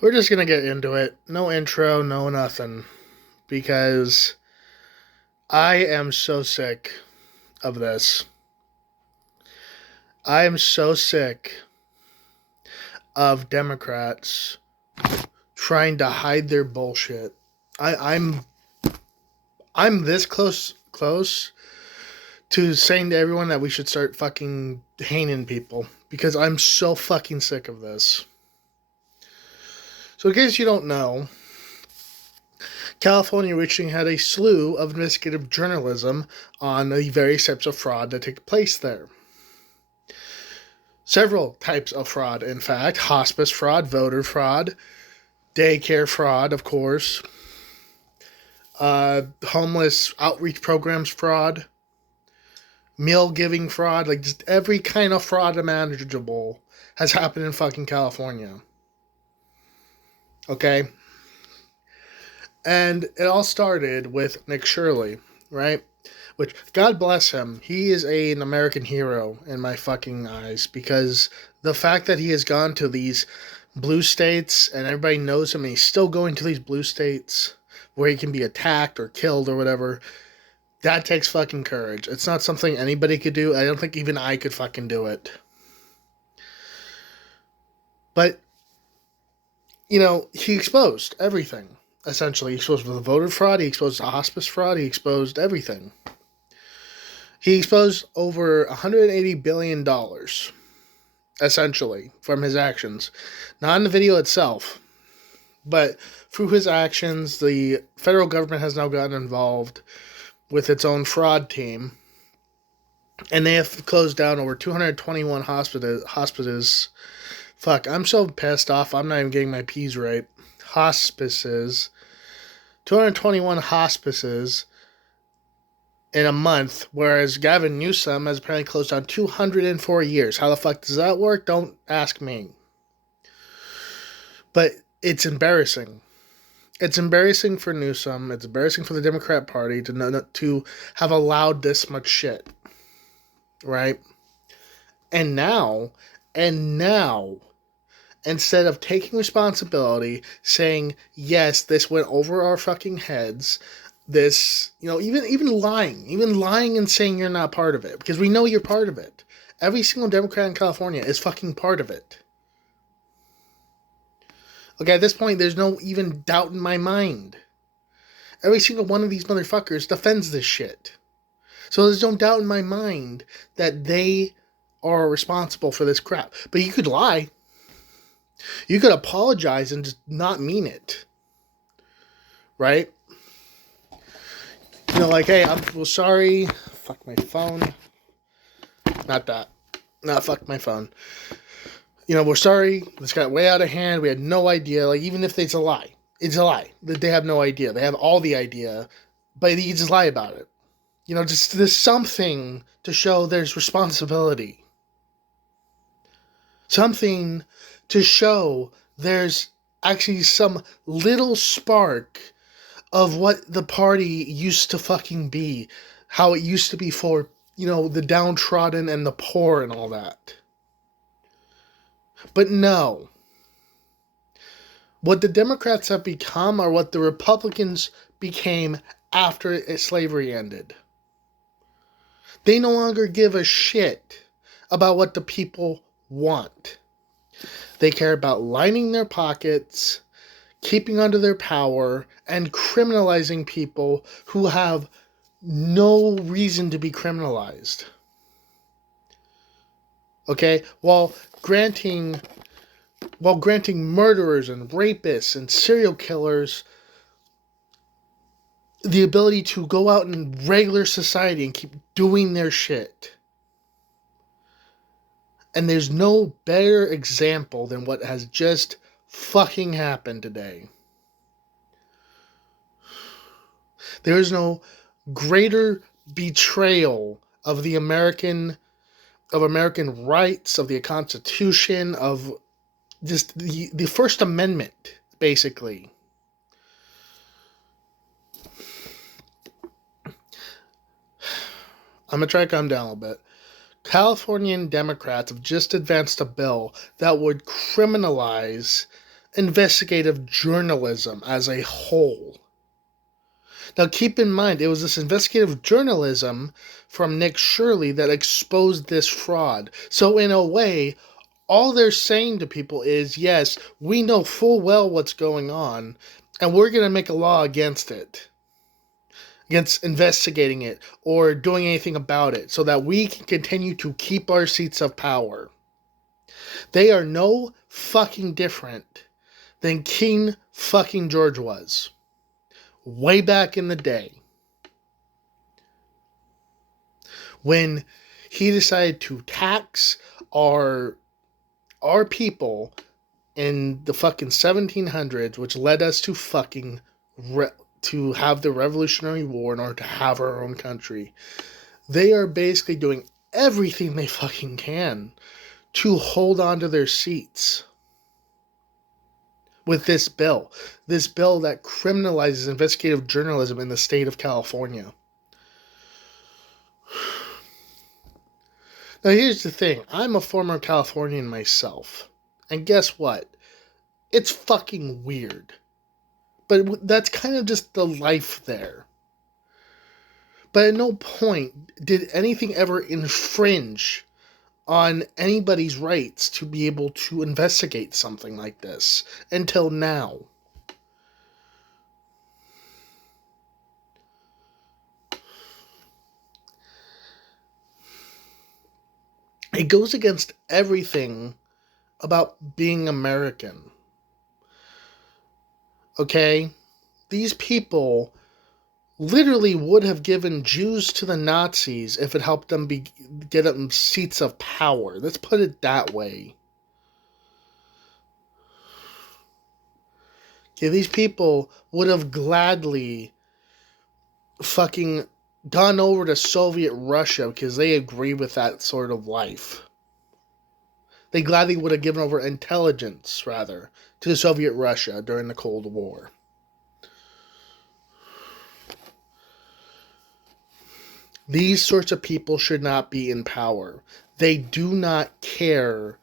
We're just gonna get into it. No intro, no nothing. Because I am so sick of this. I am so sick of Democrats trying to hide their bullshit. I'm I'm this close to saying to everyone that we should start fucking hanging people because I'm so fucking sick of this. So in case you don't know, California recently had a slew of investigative journalism on the various types of fraud that take place there. Several types of fraud, in fact: hospice fraud, voter fraud, daycare fraud, of course, homeless outreach programs fraud, meal giving fraud, like just every kind of fraud imaginable has happened in fucking California. Okay? And it all started with Nick Shirley, right? Which, God bless him, he is an American hero in my fucking eyes, because the fact that he has gone to these blue states and everybody knows him and he's still going to these blue states where he can be attacked or killed or whatever, that takes fucking courage. It's not something anybody could do. I don't think even I could fucking do it. But, he exposed everything. Essentially, he exposed the voter fraud, he exposed the hospice fraud, he exposed everything. He exposed over $180 billion, essentially, from his actions. Not in the video itself, but through his actions, the federal government has now gotten involved with its own fraud team, and they have closed down over 221 hospices. Fuck, I'm so pissed off, I'm not even getting my P's right. Hospices. 221 hospices in a month, whereas Gavin Newsom has apparently closed down 204 years. How the fuck does that work? Don't ask me. But it's embarrassing. It's embarrassing for Newsom. It's embarrassing for the Democrat Party to have allowed this much shit. Right? And now, instead of taking responsibility, saying, yes, this went over our fucking heads, this, even lying and saying you're not part of it, because we know you're part of it. Every single Democrat in California is fucking part of it. Okay, at this point, there's no even doubt in my mind. Every single one of these motherfuckers defends this shit. So there's no doubt in my mind that they are responsible for this crap. But you could lie. You could apologize and just not mean it. Right? Like, hey, I'm sorry. Fuck my phone. Not that. Not fuck my phone. We're sorry. This got way out of hand. We had no idea. Like, even if it's a lie. It's a lie. They have no idea. They have all the idea. But you just lie about it. Just there's something to show there's responsibility. Something to show there's actually some little spark of what the party used to fucking be. How it used to be for, the downtrodden and the poor and all that. But no. What the Democrats have become are what the Republicans became after slavery ended. They no longer give a shit about what the people want. They care about lining their pockets, keeping under their power, and criminalizing people who have no reason to be criminalized. Okay? While granting murderers and rapists and serial killers the ability to go out in regular society and keep doing their shit. And there's no better example than what has just fucking happened today. There is no greater betrayal of the American rights, of the Constitution, of just the First Amendment, basically. I'm going to try to calm down a little bit. Californian Democrats have just advanced a bill that would criminalize investigative journalism as a whole. Now, keep in mind, it was this investigative journalism from Nick Shirley that exposed this fraud. So, in a way, all they're saying to people is, yes, we know full well what's going on, and we're going to make a law against it, against investigating it or doing anything about it, so that we can continue to keep our seats of power. They are no fucking different than King fucking George was way back in the day, when he decided to tax our people in the fucking 1700s, which led us to fucking to have the Revolutionary War in order to have our own country. They are basically doing everything they fucking can to hold on to their seats with this bill that criminalizes investigative journalism in the state of California. Now, here's the thing. I'm a former Californian myself. And guess what? It's fucking weird. But that's kind of just the life there. But at no point did anything ever infringe on anybody's rights to be able to investigate something like this until now. It goes against everything about being American. Okay? These people literally would have given Jews to the Nazis if it helped them get them seats of power. Let's put it that way. Okay, these people would have gladly fucking gone over to Soviet Russia because they agree with that sort of life. They gladly would have given over intelligence, rather, to Soviet Russia during the Cold War. These sorts of people should not be in power. They do not care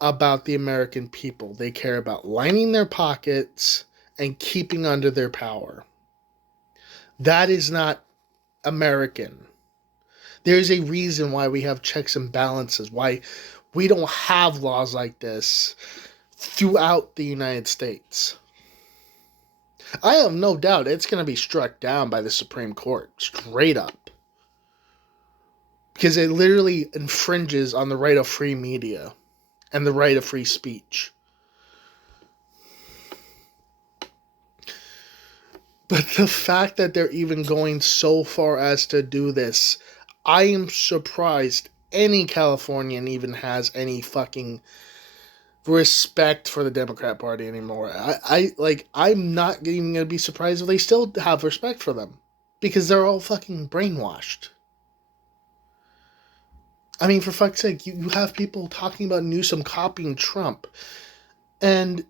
about the American people. They care about lining their pockets and keeping under their power. That is not American. There's a reason why we have checks and balances, why we don't have laws like this throughout the United States. I have no doubt it's going to be struck down by the Supreme Court, straight up. Because it literally infringes on the right of free media and the right of free speech. But the fact that they're even going so far as to do this, I am surprised any Californian even has any fucking respect for the Democrat Party anymore. I'm not even going to be surprised if they still have respect for them. Because they're all fucking brainwashed. I mean, for fuck's sake, you have people talking about Newsom copying Trump. And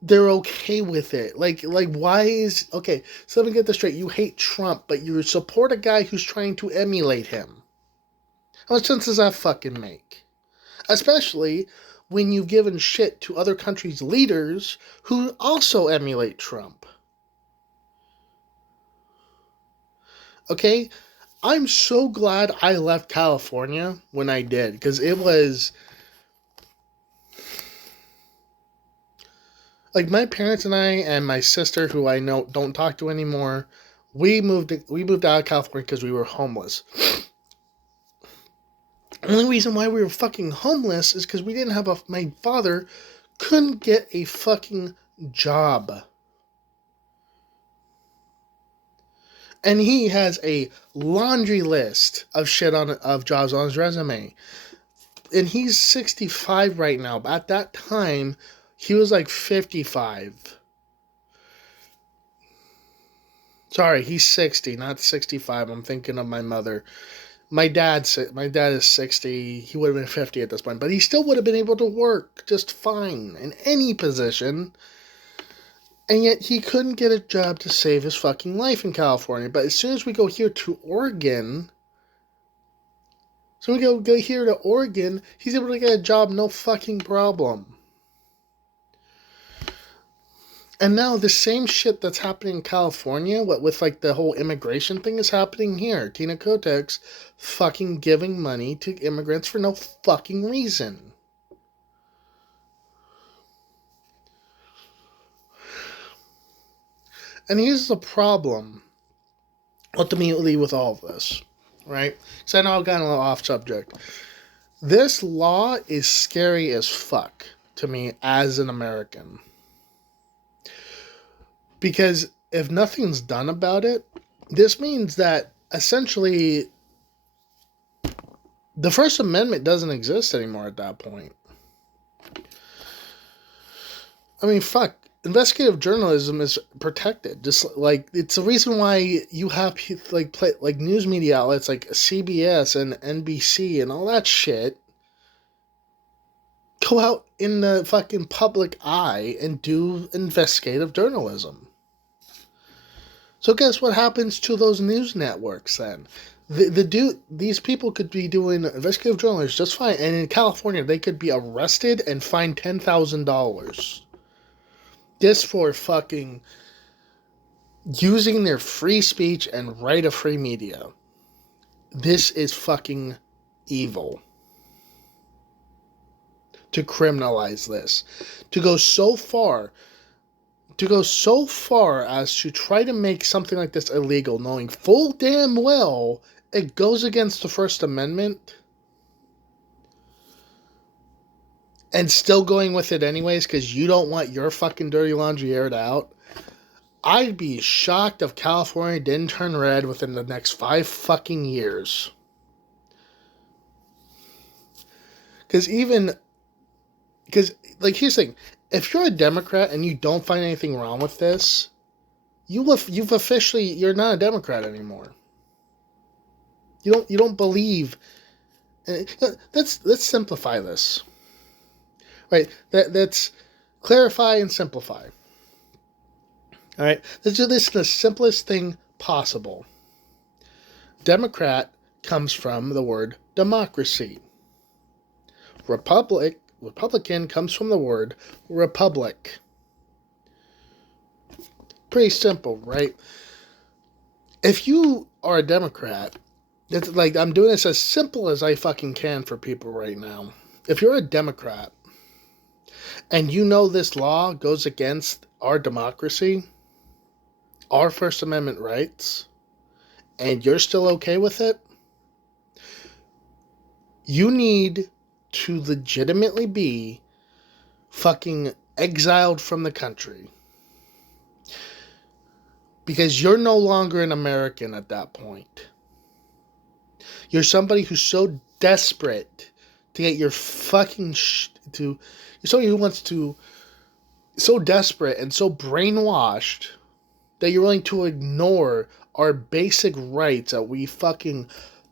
they're okay with it. Like, why is... Okay, so let me get this straight. You hate Trump, but you support a guy who's trying to emulate him. How much sense does that fucking make? Especially when you've given shit to other countries' leaders who also emulate Trump. Okay? I'm so glad I left California when I did, because it was... Like, my parents and I and my sister, who I know don't talk to anymore, we moved out of California because we were homeless. The only reason why we were fucking homeless is because we didn't have my father couldn't get a fucking job. And he has a laundry list of shit of jobs on his resume. And he's 65 right now. But at that time, he was like 55. Sorry, he's 60, not 65. I'm thinking of my mother. My dad is 60. He would have been 50 at this point. But he still would have been able to work just fine in any position. And yet he couldn't get a job to save his fucking life in California. But as soon as we go here to Oregon... So we go here to Oregon, he's able to get a job no fucking problem. And now the same shit that's happening in California, what with like the whole immigration thing, is happening here. Tina Kotek's fucking giving money to immigrants for no fucking reason. And here's the problem, ultimately, with all of this, right? Because I know I've gotten a little off subject. This law is scary as fuck to me as an American. Because if nothing's done about it, this means that essentially the First Amendment doesn't exist anymore at that point. I mean, fuck. Investigative journalism is protected. Just like it's the reason why you have like news media outlets like CBS and NBC and all that shit go out in the fucking public eye and do investigative journalism. So guess what happens to those news networks then? These people could be doing investigative journalism just fine, and in California they could be arrested and fined $10,000 just for fucking using their free speech and right of free media. This is fucking evil. To criminalize this, to go so far as to try to make something like this illegal, knowing full damn well it goes against the First Amendment, and still going with it anyways because you don't want your fucking dirty laundry aired out. I'd be shocked if California didn't turn red within the next 5 fucking years. Because like, here's the thing. If you're a Democrat and you don't find anything wrong with this, you're not a Democrat anymore. You don't believe. Let's simplify this. Right? Let's clarify and simplify. All right? Let's do this in the simplest thing possible. Democrat comes from the word democracy. Republican comes from the word republic. Pretty simple, right? If you are a Democrat, it's like, I'm doing this as simple as I fucking can for people right now. If you're a Democrat and you know this law goes against our democracy, our First Amendment rights, and you're still okay with it, you need to legitimately be fucking exiled from the country. Because you're no longer an American at that point. You're somebody who's so desperate to get your fucking you're somebody who wants to, so desperate and so brainwashed that you're willing to ignore our basic rights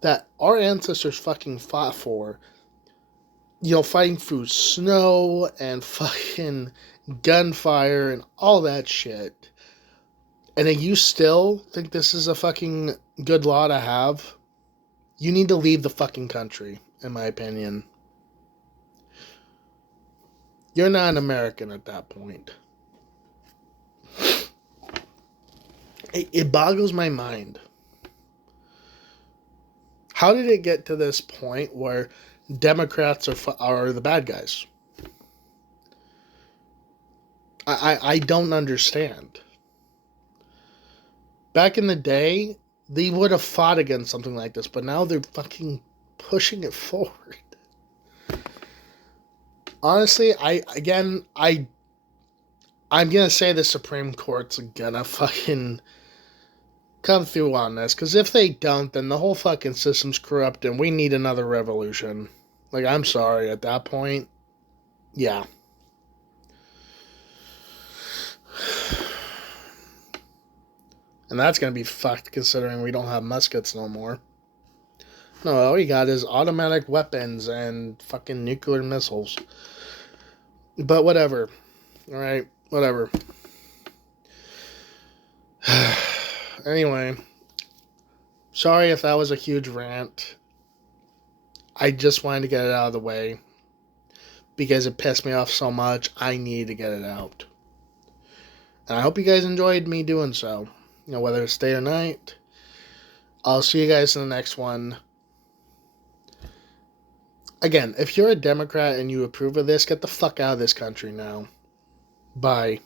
that our ancestors fucking fought for. You know, fighting through snow and fucking gunfire and all that shit. And then you still think this is a fucking good law to have? You need to leave the fucking country, in my opinion. You're not an American at that point. It boggles my mind. How did it get to this point where Democrats are the bad guys? I don't understand. Back in the day, they would have fought against something like this, but now they're fucking pushing it forward. Honestly, I'm gonna say the Supreme Court's gonna fucking come through on this, because if they don't, then the whole fucking system's corrupt and we need another revolution. Like, I'm sorry, at that point, yeah. And that's gonna be fucked considering we don't have muskets no more. No, all we got is automatic weapons and fucking nuclear missiles. But whatever. Alright, whatever. Anyway, sorry if that was a huge rant. I just wanted to get it out of the way because it pissed me off so much. I need to get it out. And I hope you guys enjoyed me doing so. Whether it's day or night. I'll see you guys in the next one. Again, if you're a Democrat and you approve of this, get the fuck out of this country now. Bye.